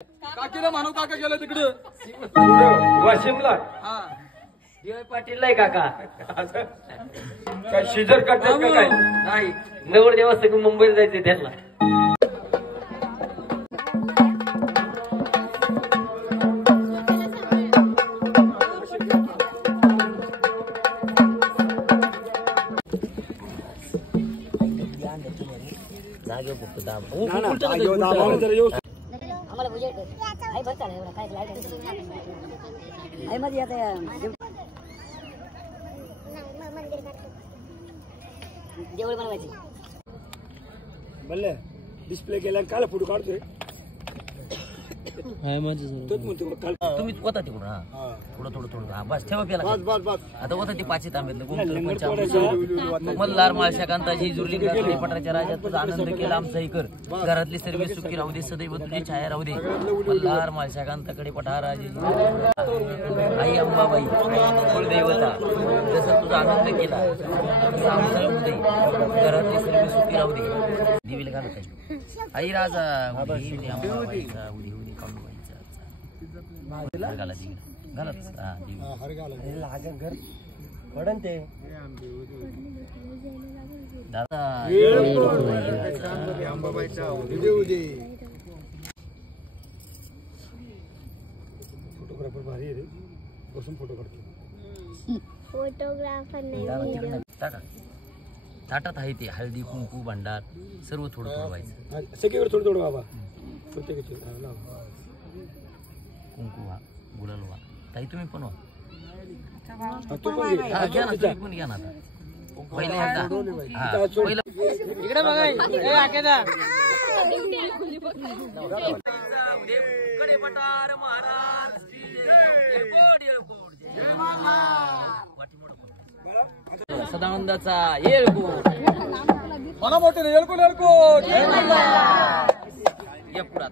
काकीला मानव काका गेला तिकडे वाशिमला. हा डीवाय पाटील नाही काका. काय शिजर करतात का काय? नाही, नवर देवासाठी मुंबईला जायचे त्यांना. आम्हाला बुजेट आहे बस चालेल एवढा काय लाईट आहे मध्ये आता देऊळ बनवायची बल्ले डिस्प्ले केला काल फोटो काढतोय. तुम्ही होता तिकडून. हा थोडं थोडं थोडं. हा बस ठेवा पेला. आता होता ते पाचशे तांब्यातलं मल्हार माळशा कांताजी जुर्लिंगा पठाराच्या राजात तुझा आनंद केला आमचा इकर. घरातली सर्व सुखी राहू दे, सदैव तुझी छाया राहू दे. मल्हार माळशा कांताकडे पठाराजी आई अंबाबाई कुलदैवता जसं तुझा आनंद केला तसं आमचा राहू दे. घरातली सर्व सुखी राहू दे. दिवेला घालत आहे आई राजा अंबाबाईचा उदी उदी फोटोग्राफर भारी आहे रे, बसून फोटो काढतो. फोटोग्राफर ताटात आहे ते हळदी कुंकू भांडार सर्व थोडं थोडं व्हायचं. सगळीकडे थोडं थोडं बाबा. कुंकू व्हा, गुलाल व्हा. ताई तुम्ही पण व्हा. तू पण घे. हा, घ्या ना, तुम्ही पण घ्या ना. आता पहिले एकदा पहिलं इकडे बघा पठार महाराज सदानंदाचा येळकोट मला मोठे येळकोट येळकोट या पुढात.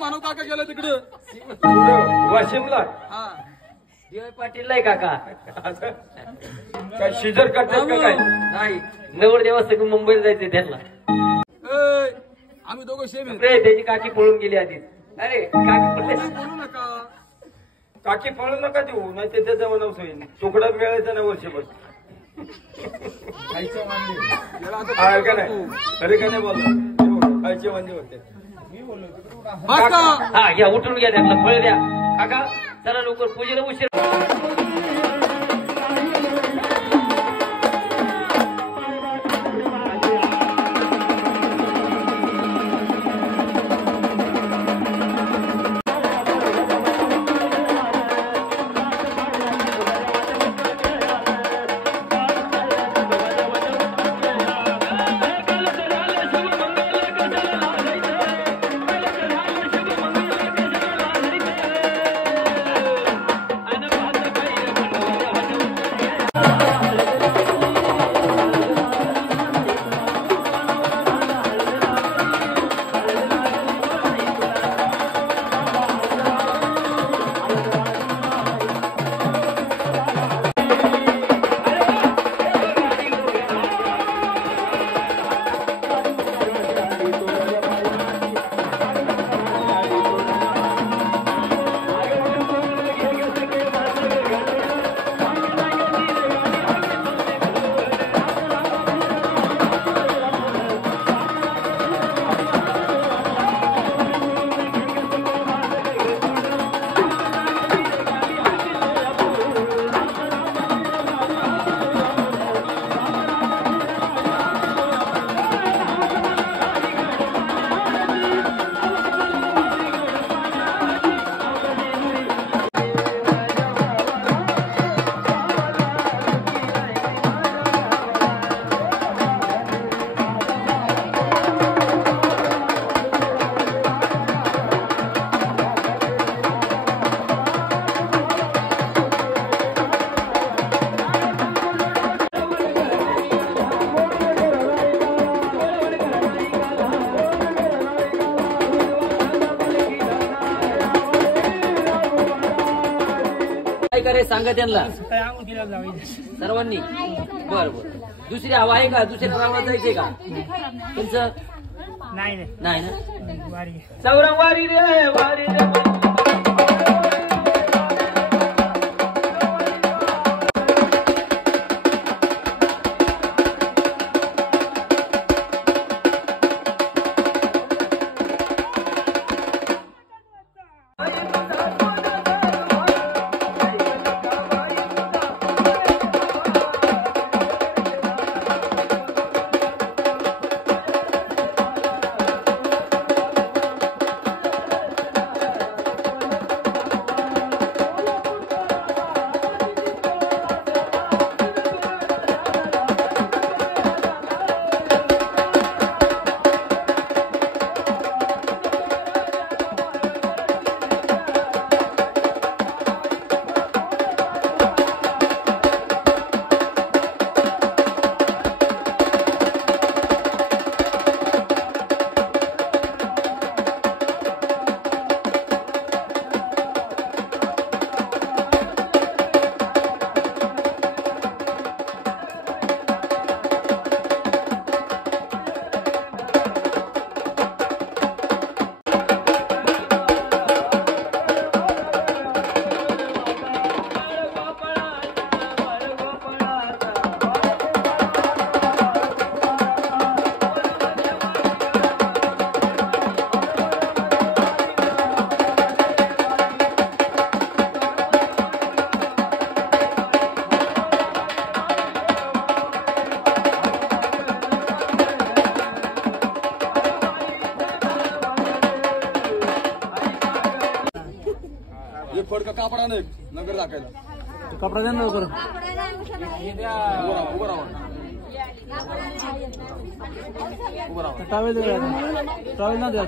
मानव काका गेला तिकडे वाशिमला. हा डीवाय पाटील नाही काका. काय शिजर करतात का काय? नाही, नवर देवासाठी मुंबईला जायचे त्यांना. आम्ही दोघं सेम आहे. त्याची काकी पळून गेली आधीच. अरे काकी पळले. बोलू नका काकी पळू नका देऊ, नाही त्याच्या जवळ होईल. तुकडा मिळायचा ना वर्षभर. अरे का नाही बोलला खायचे वांदे होते. हा घ्या, उठून घ्या, त्यांना फळ द्या. काका चला लवकर, पूजेला उशीर. सांगा त्यांना सर्वांनी. बर बर. दुसरी हवा आहे का? दुसऱ्या गावाला जायचंय का तुमचं? नाही ना. चौरंग वारी रे एक फडका कापडा नाही नगर दाखायला. कपडा द्या ना लवकर. उभं राहा. ट्रॅव्हल ना द्या.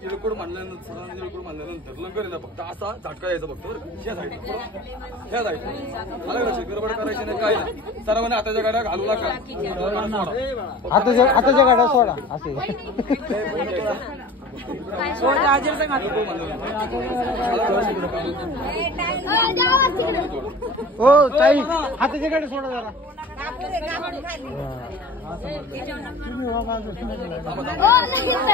तिळकुड म्हणल्यानंतर लंगर फक्त असा झटका यायचा फक्त ह्या साईड आलं लक्ष. गडबड करायची नाही काय नाही. सर्वांनी हाताच्या गाड्या घालू नका. हाताच्या गाड्या सोडा असे. हो ताई हाताच्या गाड्या सोडा जरा. हो लगेच.